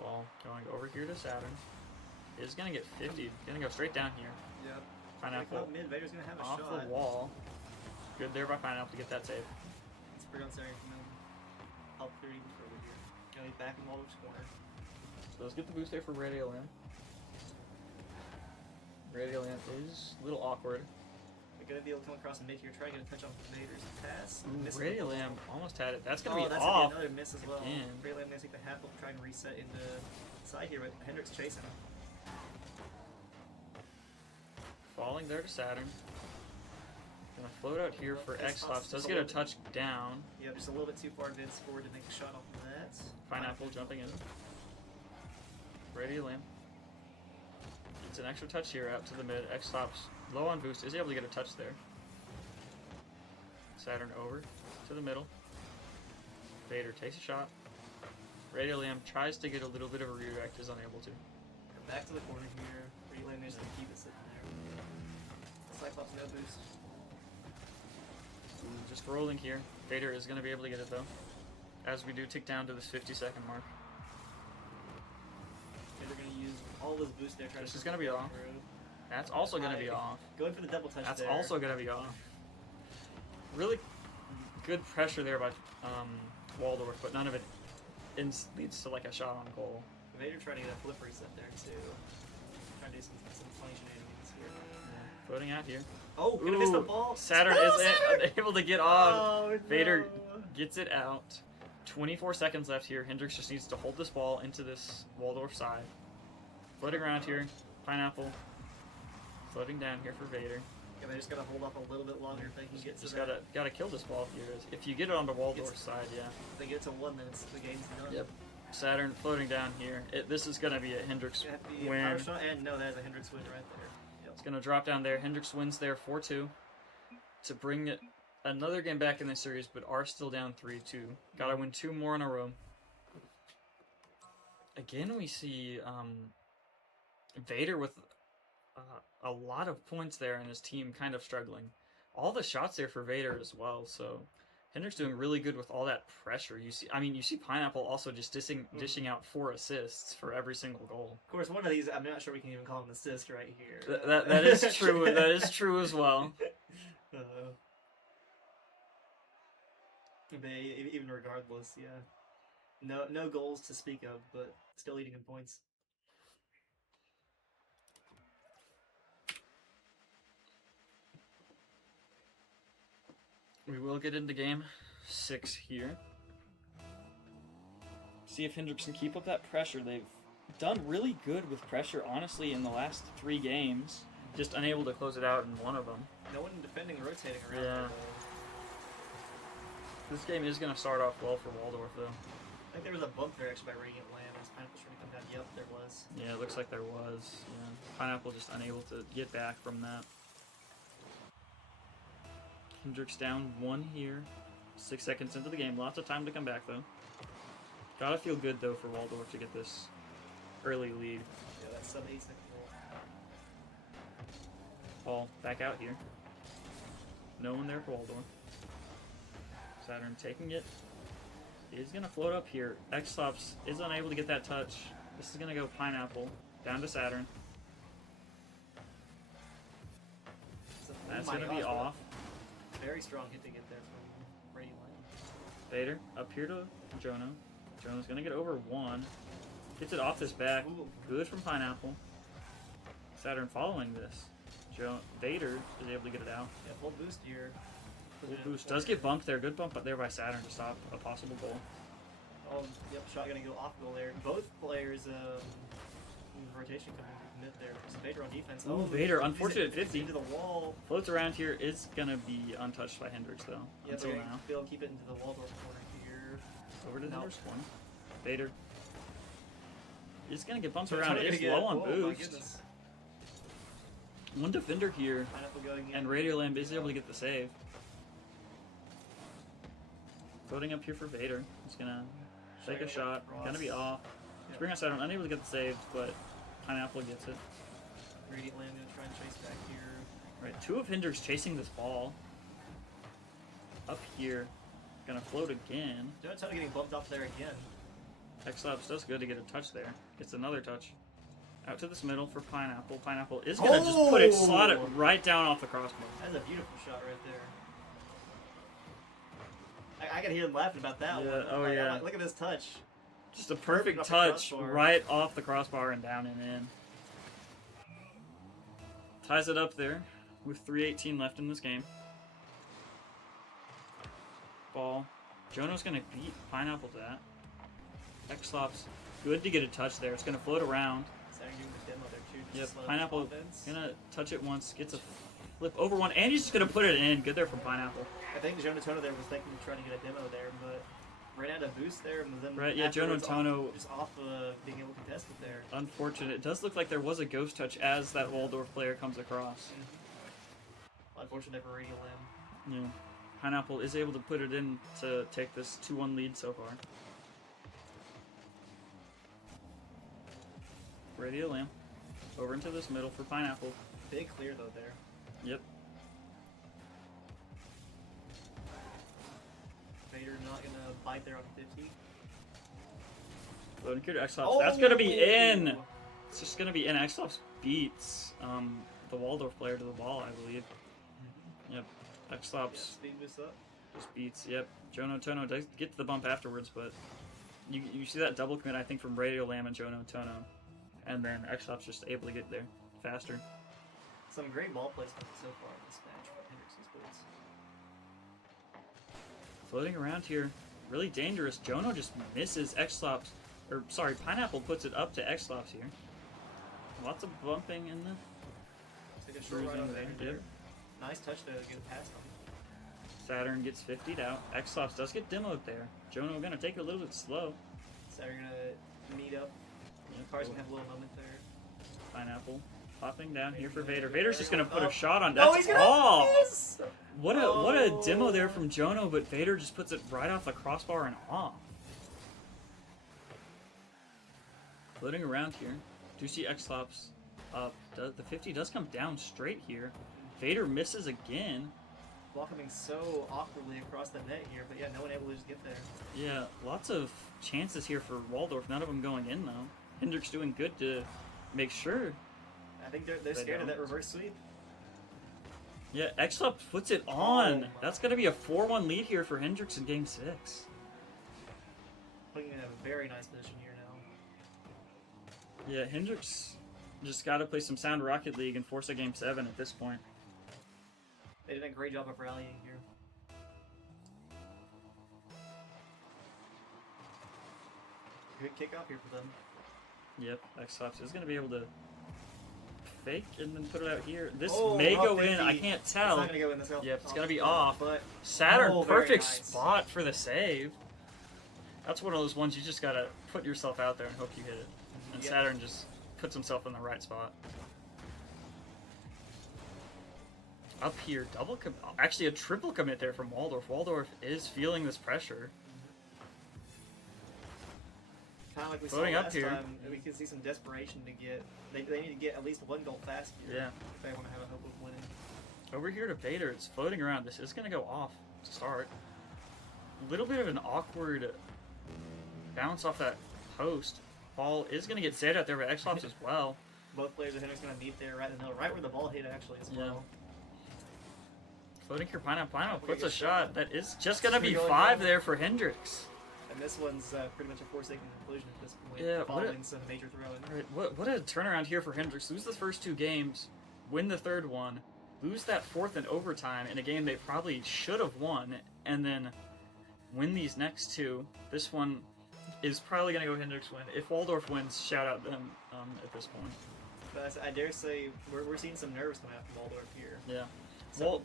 Ball going over here to Saturn. Is going to get 50. Going to go straight down here. Yep. Pineapple Up mid, Vader's going to have a off shot. the wall. Good there by Pineapple to get that save. It's pretty uncertain from him. Help clear even further here. Gonna be back in Waldorf's corner. So let's get the boost there for Radial Lamb. Radial Lamp is a little awkward. We're gonna be able to come across and make your try, get a touch on Vader's pass. Ooh, Radial Lamp almost had it. That's gonna be that's off. Gonna be another miss as well. again. Radial Lamp gonna take the half up, try and reset into side here, but Hendrix chasing him. Falling there to Saturn. Gonna float out here for X-Lops. Does just a get a little touch down. Yep, just a little bit too far advanced forward to make a shot off of that. Pineapple jumping in. Radial Lamp. Gets an extra touch here out to the mid. X-Lops low on boost. Is able to get a touch there. Saturn over to the middle. Vader takes a shot. Radial Lamp tries to get a little bit of a redirect. Is unable to. Back to the corner here. Radial Lamp is gonna keep it sitting there. Cyclops no boost. Just rolling here. Vader is going to be able to get it though. As we do tick down to this 50-second mark. They're going to use all those boosts there. This is going to be off. That's also going to be off. Going for the double touch That's there. also going to be off. Really good pressure there by Waldorf, but none of it leads to like a shot on goal. Vader trying to get a flip reset there too. Trying to do some funny shenanigans here. Floating out here. Oh, gonna miss the ball. Saturn No, is Saturn! able to get on. Oh, Vader no. gets it out. 24 seconds left here. Hendrix just needs to hold this ball into this Waldorf side. Floating around here. Pineapple. Floating down here for Vader. Yeah, they just gotta hold up a little bit longer if they can get to Just that. gotta kill this ball here. If you get it on the Waldorf side, yeah. If they get to 1 minute, the game's done. Yep. Saturn floating down here. This is gonna be a Hendrix It'd have to be a win. power shot, and no, that is a Hendrix win right there. Yep. It's gonna drop down there. Hendrix wins there 4-2 to bring it another game back in the series, but are still down 3-2. Gotta win 2 more in a row. Again, we see Vader with a lot of points there, and his team kind of struggling. All the shots there for Vader as well. So Hendrix doing really good with all that pressure. You see Pineapple also just dishing out 4 assists for every single goal. Of course, one of these, I'm not sure we can even call him an assist right here. That is true. That is true as well. But even regardless, yeah. No goals to speak of, but still leading in points. We will get into game 6 here. See if Hendrix can keep up that pressure. They've done really good with pressure, honestly, in the last 3 games. Just unable to close it out in one of them. No one defending, rotating around. Yeah. This game is going to start off well for Waldorf, though. I think there was a bump there actually by Radiant Lamb as Pineapple trying to come down. Yep, there was. Yeah, it looks like there was. Yeah. Pineapple just unable to get back from that. Hendrix down 1 here. 6 seconds into the game. Lots of time to come back, though. Gotta feel good, though, for Waldorf to get this early lead. Yeah, that's sub 8 second roll. Ball back out here. No one there for Waldorf. Saturn taking it. Is going to float up here. Xlops is unable to get that touch. This is going to go Pineapple down to Saturn. That's going to be off. Very strong hit to get there from Radiant Lamb. Vader up here to Jono. Jono's going to get over 1. Gets it off his back. Ooh. Good from Pineapple. Saturn following this. Vader is able to get it out. Yeah, full boost here. Full boost. Does get bumped there. Good bump up there by Saturn to stop a possible goal. Oh, yep, shot gonna go off goal there. Both players in rotation coming to mid there. So Vader on defense. Ooh, Vader, unfortunate it's 50. into the wall. Floats around here. Is going to be untouched by Hendrix, though, Yeah, until they're now. gonna be able to keep it into the Waldorf corner here. Over to the No. first one. Vader is going to get bumped So around. trying to It's get- low on oh my boost. goodness. One defender here. Pineapple going in. And Radio Lamb is able to get the save. Floating up here for Vader. He's going to take a shot. Going to be off. Yep. Spring on Saturn unable to get the save, but Pineapple gets it. Radiant Lamb gonna try and chase back here. Right, 2 of Hendrix chasing this ball. Up here. Gonna float again. Donatello getting bumped off there again. Xlabs does good to get a touch there. Gets another touch. Out to this middle for Pineapple. Pineapple is gonna just put it, slot it right down off the crossbar. That's a beautiful shot right there. I can hear him laughing about that Yeah, one. oh I'm yeah. like, look at this touch. Just a perfect off the touch crossbar. right off the crossbar and down and in. Ties it up there with 3:18 left in this game. Ball. Jono's gonna beat Pineapple to that. Xlops, good to get a touch there. It's gonna float around. Saturn giving the demo there too. Yep, Just slow Pineapple offense. gonna touch it once, gets a flip over one, and he's just gonna put it in. Good there from Pineapple. I think Jonatono there was thinking of trying to get a demo there, but ran out of boost there, and then Right, yeah, afterwards Jonatono- just off being able to contest it there. Unfortunate. It does look like there was a ghost touch as that Waldorf player comes across. Unfortunate for Radiant Lamb. Yeah. Pineapple is able to put it in to take this 2-1 lead so far. Radio Lamb. Over into this middle for Pineapple. Big clear though there. Yep. Vader not gonna bite there on 50. Loading clear to Xlops. That's gonna be in! Oh! It's just gonna be in. Xlops beats the Waldorf player to the ball, I believe. Yep. Yeah, Xlops speed boost up. just beats. Yep. Jono does get to the bump afterwards, but you see that double commit, I think, from Radio Lamb and Jono. And then Xlops just able to get there faster. Some great ball placement so far in this match from Hendrix's boots. Floating around here. Really dangerous. Jono just misses Xlops. Or, sorry, Pineapple puts it up to Xlops here. Lots of bumping in the Take a short ride on cruising Vader. there. Yep. Nice touch to get a pass on. Saturn gets 50'd out. Xlops does get demoed there. Jono gonna take it a little bit slow. Saturn gonna meet up. Yep. Car's gonna have a little moment there. Pineapple popping down here for Vader. Vader's just gonna put a shot on. Oh, That's he's gonna off. miss! What a demo there from Jono, but Vader just puts it right off the crossbar and off. Floating around here. Do see Xlops up. The 50 does come down straight here. Vader misses again. Ball coming so awkwardly across the net here, but yeah, no one able to just get there. Yeah, lots of chances here for Waldorf. None of them going in though. Hendrix doing good to make sure. I think they're They scared of don't. that reverse sweep. Yeah, Xlops puts it on. Oh. That's gonna be a 4-1 lead here for Hendrix in Game 6. Putting in a very nice position here now. Yeah, Hendrix just got to play some sound Rocket League and force a Game 7 at this point. They did a great job of rallying here. Good kickoff here for them. Yep, Xlops is going to be able to fake and then put it out here. This Oh, may off go in. 50. I can't It's tell. not gonna go in this. Yep, it's gonna be off. But Saturn, Oh, very perfect nice. spot for the save. That's one of those ones you just gotta put yourself out there and hope you hit it. And Yep. Saturn just puts himself in the right spot. Up here, actually a triple commit there from Waldorf. Waldorf is feeling this pressure. Kind of like we Floating saw up last here. time, we can see some desperation to get. They need to get at least one goal fast here. Yeah. If they want to have a hope of winning. Over here to Vader, it's floating around. This is gonna go off to start. A little bit of an awkward bounce off that post. Ball is gonna get saved out there by X-Flops as well. Both players of Hendrix going to meet there right in the middle, right where the ball hit actually as well. Yeah. Floating here, Pineapple. Pineapple We puts a get shot. shot. That is just gonna be Going 5 down. there for Hendrix. And this one's pretty much a four-second conclusion at this point, Yeah, what following some major throwing. All right, what a turnaround here for Hendrix. Lose the first 2 games, win the third one, lose that fourth in overtime in a game they probably should have won, and then win these next 2. This one is probably going to go Hendrix win. If Waldorf wins, shout out them at this point. But I dare say we're seeing some nerves coming out from Waldorf here. Yeah. So,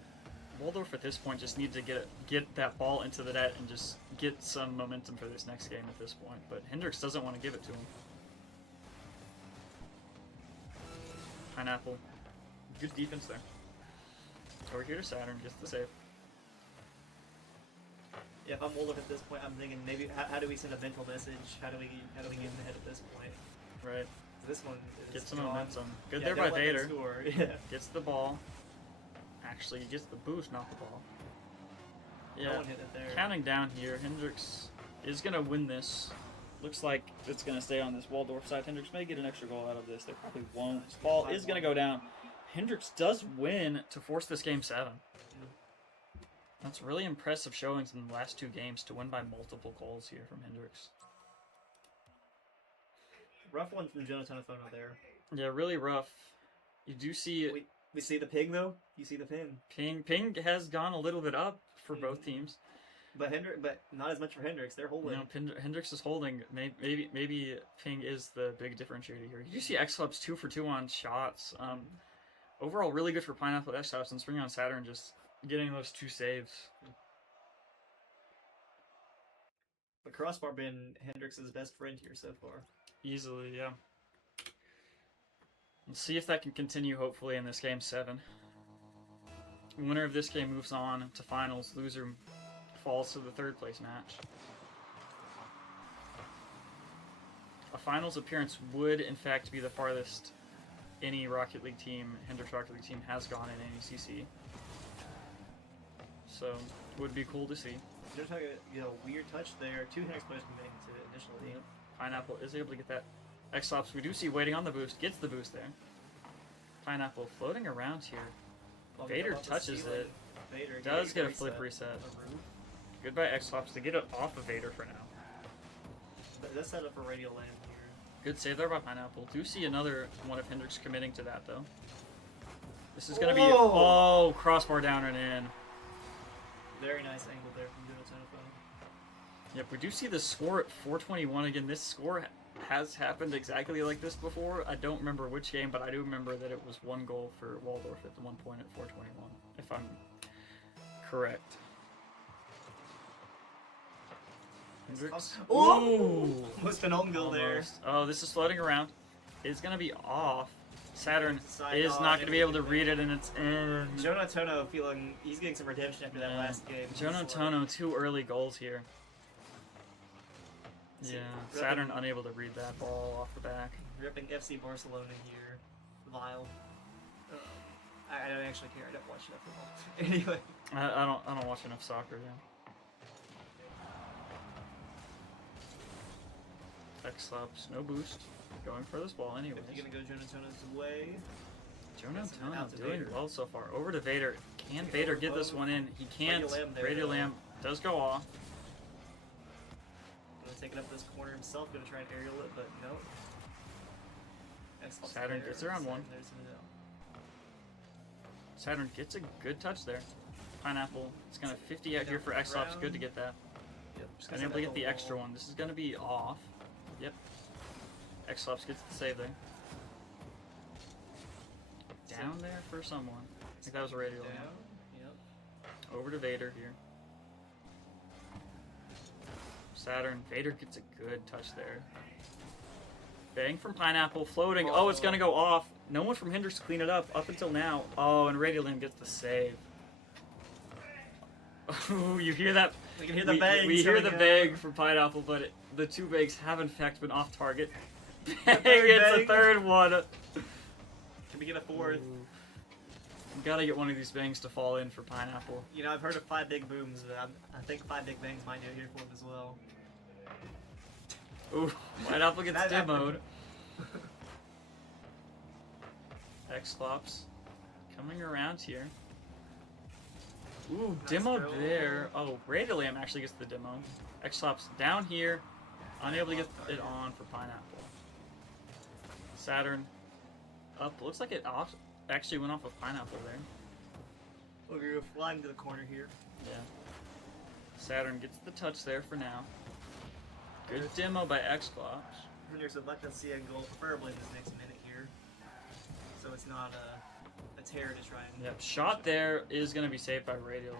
Waldorf at this point just needs to get that ball into the net and just get some momentum for this next game at this point. But Hendrix doesn't want to give it to him. Pineapple. Good defense there. Over here to Saturn, gets the save. yeah, if I'm Waldorf at this point, I'm thinking maybe how do we send a mental message? How do we get in the head at this point? Right. This one is Gets some gone. momentum. Good Yeah, there by don't let them Vader. score. Yeah. Gets the ball. Actually, he gets the boost, not the ball. No Yeah. one hit it there. Counting down here, Hendrix is going to win this. Looks like it's going to stay on this Waldorf side. Hendrix may get an extra goal out of this. They probably won't. Ball is going to go down. Hendrix does win to force this game 7. That's really impressive showings in the last 2 games to win by multiple goals here from Hendrix. Rough one from Jonathan Fono there. Yeah, really rough. You do see We see the ping though. You see the ping, Ping has gone a little bit up for both teams. but not as much for Hendrix. They're holding. You know, Hendrix is holding. Maybe Ping is the big differentiator here. You see X-Club's 2 for 2 on shots. Overall, really good for Pineapple X-Clubs and Spring on Saturn just getting those 2 saves. The crossbar been Hendrix's best friend here so far. Easily, yeah. Let's see if that can continue, hopefully, in this game 7. Winner of this game moves on to finals. Loser falls to the 3rd place match. A finals appearance would, in fact, be the farthest any Rocket League team, Hendrix Rocket League team, has gone in NECC. So, would be cool to see. There's like a weird touch there. 2 Hendrix players committing to it initially. Pineapple is able to get that X-Ops. We do see waiting on the boost. Gets the boost there. Pineapple floating around here. Well, Vader off the touches ceiling. it. Vader Does get a reset. flip reset. A roof. Goodbye X-Ops to get it off of Vader for now. But that's set up for radial land here. Good save there by Pineapple. Do see another one of Hendrix committing to that though. This is going to be... Oh! Oh, crossbar down and in. Very nice angle there from Jonathan. Yep, we do see the score at 421 again. This score has happened exactly like this before. I don't remember which game, but I do remember that it was 1 goal for Waldorf at the 1 point at 421, if I'm correct. Hendrix. Oh! Almost an own goal there. Almost. Oh, this is floating around. It's going to be off. Saturn Side is on, not going to be able to and- read it, and it's in. Jonah Tono feeling he's getting some redemption after that Yeah. last game. Jonah He's Tono, 2 early goals here. See, Yeah, ripping- Saturn unable to read that ball off the back. ripping FC Barcelona here. Vile. I don't actually care. I don't watch enough football. Anyway. I don't watch enough soccer. Yeah. X-Subs, no boost. Going for this ball anyways. If you're gonna go Jonah Tono's way. Jonah That's Tono out to doing Vader. well so far. Over to Vader. Can Vader get this one in? He can't. Radio Lamb there, Radio though. Lamb does go off. Gonna take it up this corner himself. Gonna try and aerial it, but no. Excellent Saturn there. gets around Saturn, one. there's a no. Saturn gets a good touch there. Pineapple. It's gonna 50 out here for X-Subs. Good to get that. Yep. just And gonna able to send get that the wall. extra one. This is gonna be off. Yep. X-Subs gets the save there. Down there for someone. I think that was a radio. Down. Lamb. Yep. Over to Vader here. Saturn. Vader gets a good touch there. Bang from Pineapple, floating. Oh, it's gonna go off. No one from Hendrix to clean it up until now. Oh, and Radiolin gets the save. Oh, you hear that? We can hear the bangs. We hear the coming bang out. from Pineapple, but the two bangs have in fact been off target. Bang, third it's bang. the third one. Can we get a fourth? Ooh. Gotta get one of these bangs to fall in for Pineapple. You know, I've heard of 5 big booms, but I think 5 big bangs might do it here for him as well. Ooh, Pineapple gets That demoed. happened. X-Clops coming around here. Ooh, Nice demo throw. there. Oh, Radiolin actually gets the demo. X-Clops down here, unable to get it on for Pineapple. Saturn up. Looks like it off. Actually went off of Pineapple there. Well, we're flying to the corner here. Yeah. Saturn gets the touch there for now. Good demo by X-Clops. Hendrix would like to see a goal, preferably in this next minute here. So it's not a tear to try and... Yep, shot there is going to be saved by Radiolin.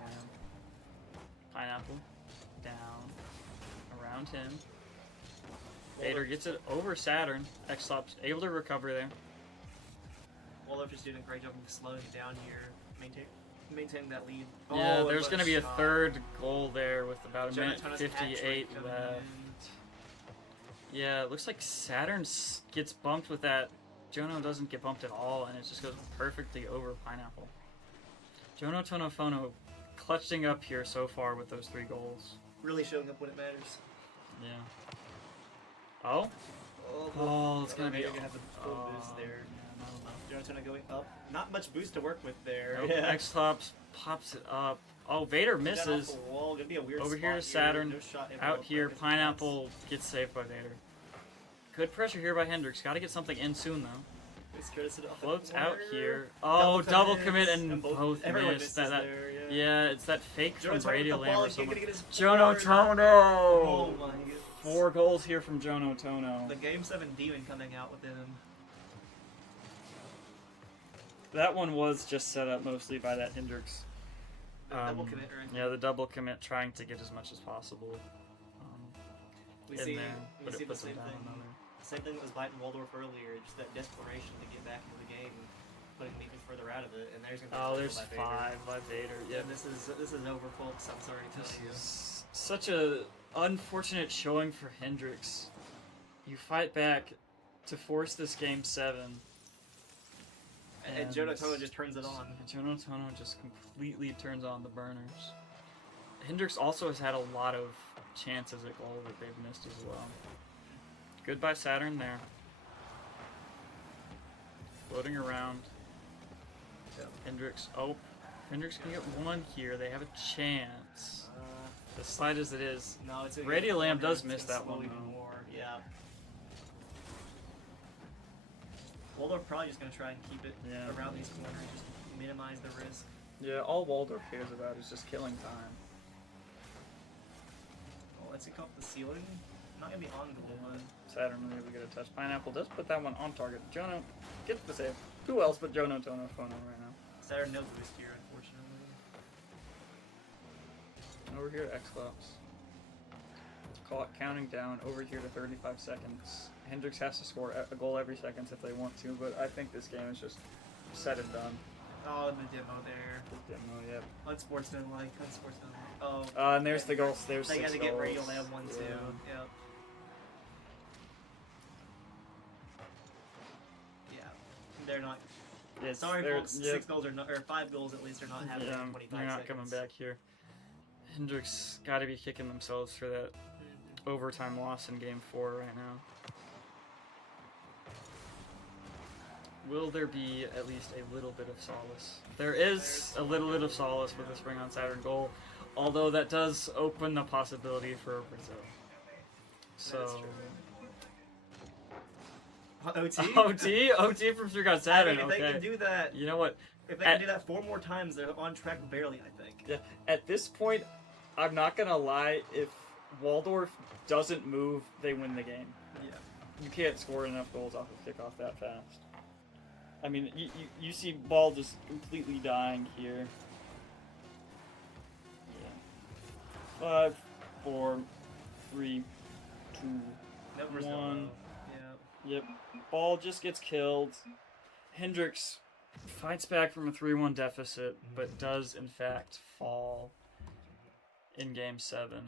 Pineapple down around him. Vader gets it over Saturn. X-Clops able to recover there. Waldorf just doing a great job of slowing it down here, maintaining that lead. Yeah, Oh, there's what going to be a shot. third goal there with about a Jonah minute Tunnel's 58 hat-trick coming left. Yeah, it looks like Saturn gets bumped with that. Jono doesn't get bumped at all, and it just goes perfectly over Pineapple. Jono Tonofono clutching up here so far with those 3 goals. in. Really showing up when it matters. Yeah. Oh? Oh, it's going to be... You're going to have the full boost there. Yeah, not enough. Jonah going up. Not much boost to work with there. Nope. Yeah. X-Clops pops it up. Oh, Vader Get that off misses. the wall. Gonna be a weird Over spot here to Saturn. No shot able Out to here, focus. Pineapple gets saved by Vader. Good pressure here by Hendrix. Got to get something in soon, though. It's Curtis off the Floats out corner. here. Oh, double commits, commit and both everyone missed. misses That, there, yeah, it's that fake from Jonah Tunnel with the Radio ball, Lamb or he's gonna someone. get his Jono fourth. Tono! Oh my goodness. 4 goals here from Jono Tono. The Game 7 demon coming out with him. That one was just set up mostly by that Hendrix. The double commit, right? Yeah, the double commit, trying to get as much as possible We in see, there, we but see it the puts them same down thing. another. Same thing that was biting Waldorf earlier, just that desperation to get back into the game, putting him even further out of it. And there's gonna be Oh, a there's goal by 5 Vader. by Vader. Yeah, And this is over, folks. I'm sorry to this tell you. is such a unfortunate showing for Hendrix. You fight back to force this game 7. And Jono Tono just turns it on. Jono Tono just completely turns on the burners. Hendrix also has had a lot of chances at goal that they've missed as well. Goodbye Saturn there. Floating around. Yep. Hendrix. Oh, Hendrix can get 1 here. They have a chance. As slight as it is. No, it's Radio Lamb does miss that one, Even though. more, yeah. Waldorf probably just gonna try and keep it Yeah. around these corners, just minimize the risk. Yeah, all Waldorf cares about is just killing time. Well, let's get off the ceiling. Not gonna be on goal, but Saturn really get a touch. Pineapple does put that one on target. Jono gets the save. Who else but Jono Tono Fono right now? Saturn no boost here, unfortunately. Over here to X-Clops. Clock counting down over here to 35 seconds. Hendrix has to score a goal every second if they want to, but I think this game is just set and done. Oh, the demo there. The demo, yep. Unsportsmanlike, unsportsmanlike. Oh. And there's the goals. There's They 6 gotta get goals. Radio Lamb 1 too. Yeah. Yep. Yeah. They're not. It's, Sorry, they're- folks. yep. 6 goals are not, or 5 goals at least are not happening Yeah, in 25 they're not seconds. coming back here. Hendrix got to be kicking themselves for that Mhm. overtime loss in Game 4 right now. Will there be at least a little bit of solace? There is There's a little bit of solace with the Spring on Saturn goal, although that does open the possibility for Brazil. So, OT? OT from Spring on Saturn. I mean, if they Okay. can do that, You know what? if they can do that 4 more times, they're on track barely, I think. Yeah. At this point, I'm not gonna lie. If Waldorf doesn't move, they win the game. Yeah. You can't score enough goals off of kickoff that fast. I mean, you see ball just completely dying here. Yeah. 5, 4, 3, 2, Nope, we're still 1. low. Yeah. Yep. Ball just gets killed. Hendrix fights back from a 3-1 deficit, but does in fact fall in game 7.